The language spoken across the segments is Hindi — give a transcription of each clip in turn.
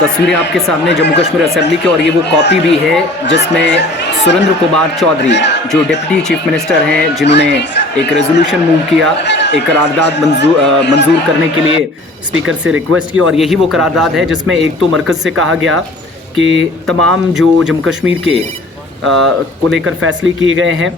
तस्वीरें आपके सामने जम्मू कश्मीर असेंबली की, और ये वो कॉपी भी है जिसमें सुरेंद्र कुमार चौधरी जो डिप्टी चीफ मिनिस्टर हैं, जिन्होंने एक रेजोल्यूशन मूव किया, एक करारदाद मंजूर करने के लिए स्पीकर से रिक्वेस्ट की। और यही वो करारदाद है जिसमें एक तो मरकज़ से कहा गया कि तमाम जो जम्मू कश्मीर के को लेकर फैसले किए गए हैं,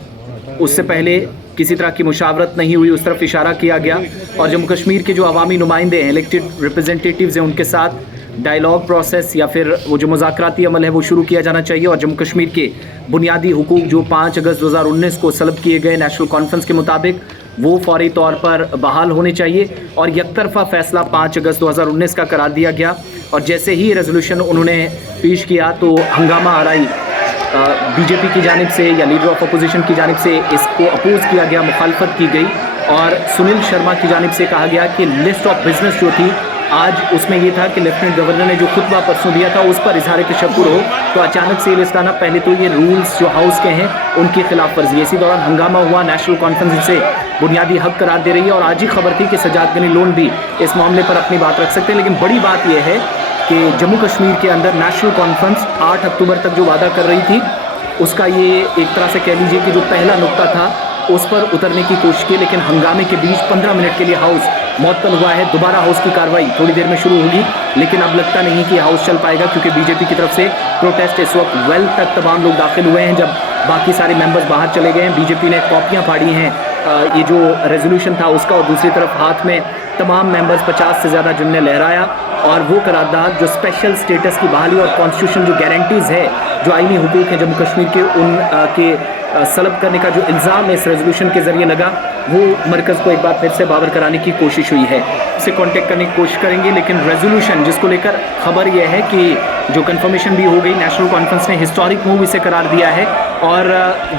उससे पहले किसी तरह की मुशावरत नहीं हुई, उस तरफ इशारा किया गया। और जम्मू कश्मीर के जो अवामी नुमाइंदे हैं, इलेक्टेड रिप्रेजेंटेटिव्स हैं, उनके साथ डायलॉग प्रोसेस या फिर वो जो मुज़ाकराती अमल है वो शुरू किया जाना चाहिए। और जम्मू कश्मीर के बुनियादी हुकूक जो 5 अगस्त 2019 को सलब किए गए नेशनल कॉन्फ्रेंस के मुताबिक, वो फौरी तौर पर बहाल होने चाहिए। और यकतरफा फैसला 5 अगस्त 2019 का करार दिया गया। और जैसे ही रेजोल्यूशन उन्होंने पेश किया तो हंगामा आराई बीजेपी की जानिब से या लीडर ऑफ अपोजिशन की जानिब से इसको अपोज किया गया, मुखालफत की गई। और सुनील शर्मा की जानिब से कहा गया कि लिस्ट ऑफ बिजनेस जो थी आज, उसमें ये था कि लेफ्टिनेंट गवर्नर ने जो खुतबा परसों दिया था उस पर इजहार तशक्कुर हो, तो अचानक से लिस्ट आना, पहले तो ये रूल्स जो हाउस के हैं उनकी खिलाफ वर्जी। इसी दौरान हंगामा हुआ, नेशनल कॉन्फ्रेंस इसे बुनियादी हक करार दे रही है। और आज ही खबर थी कि सजाद गनी लोन भी इस मामले पर अपनी बात रख सकते हैं। लेकिन बड़ी बात यह है कि जम्मू कश्मीर के अंदर नेशनल कॉन्फ्रेंस 8 अक्टूबर तक जो वादा कर रही थी, उसका ये एक तरह से कह लीजिए कि जो पहला नुक्ता था उस पर उतरने की कोशिश की। लेकिन हंगामे के बीच 15 मिनट के लिए हाउस मुअत्तल हुआ है। दोबारा हाउस की कार्रवाई थोड़ी देर में शुरू होगी, लेकिन अब लगता नहीं कि हाउस चल पाएगा, क्योंकि बीजेपी की तरफ से प्रोटेस्ट इस वक्त वेल तक तमाम लोग दाखिल हुए हैं, जब बाकी सारे मेंबर्स बाहर चले गए हैं। बीजेपी ने कॉपियां फाड़ी हैं ये जो रेजोल्यूशन था उसका, और दूसरी तरफ हाथ में तमाम मेंबर्स 50 से ज़्यादा जिनने लहराया। और वो करारदाद जो स्पेशल स्टेटस की बहाली और कॉन्स्टिट्यूशन जो गारंटीज़ है, जो आईनी हुकूक हैं जम्मू कश्मीर के, उन के सलब करने का जो इल्ज़ाम इस रेजोल्यूशन के ज़रिए लगा, वो मरकज़ को एक बार फिर से बावर कराने की कोशिश हुई है। उसे कांटेक्ट करने की कोशिश करेंगे, लेकिन रेजोल्यूशन जिसको लेकर खबर यह है कि जो कंफर्मेशन भी हो गई, नेशनल कॉन्फ्रेंस ने हिस्टोरिक मूव इसे करार दिया है। और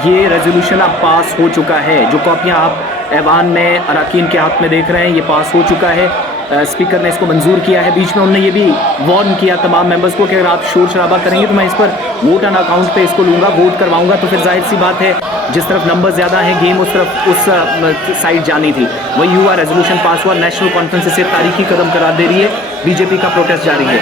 ये रेजोल्यूशन अब पास हो चुका है। जो कॉपियाँ आप ऐवान में अरकान के हाथ में देख रहे हैं, ये पास हो चुका है। स्पीकर ने इसको मंजूर किया है। बीच में उन्होंने ये भी वार्न किया तमाम मेंबर्स को कि अगर आप शोर शराबा करेंगे तो मैं इस पर वोट ऑन अकाउंट पे इसको लूँगा, वोट करवाऊंगा। तो फिर जाहिर सी बात है, जिस तरफ नंबर ज़्यादा हैं गेम उस तरफ उस साइड जानी थी, वही हुआ। रेजोल्यूशन पास हुआ। नेशनल कॉन्फ्रेंस इसे तारीखी कदम करार दे रही है। बीजेपी का प्रोटेस्ट जारी है।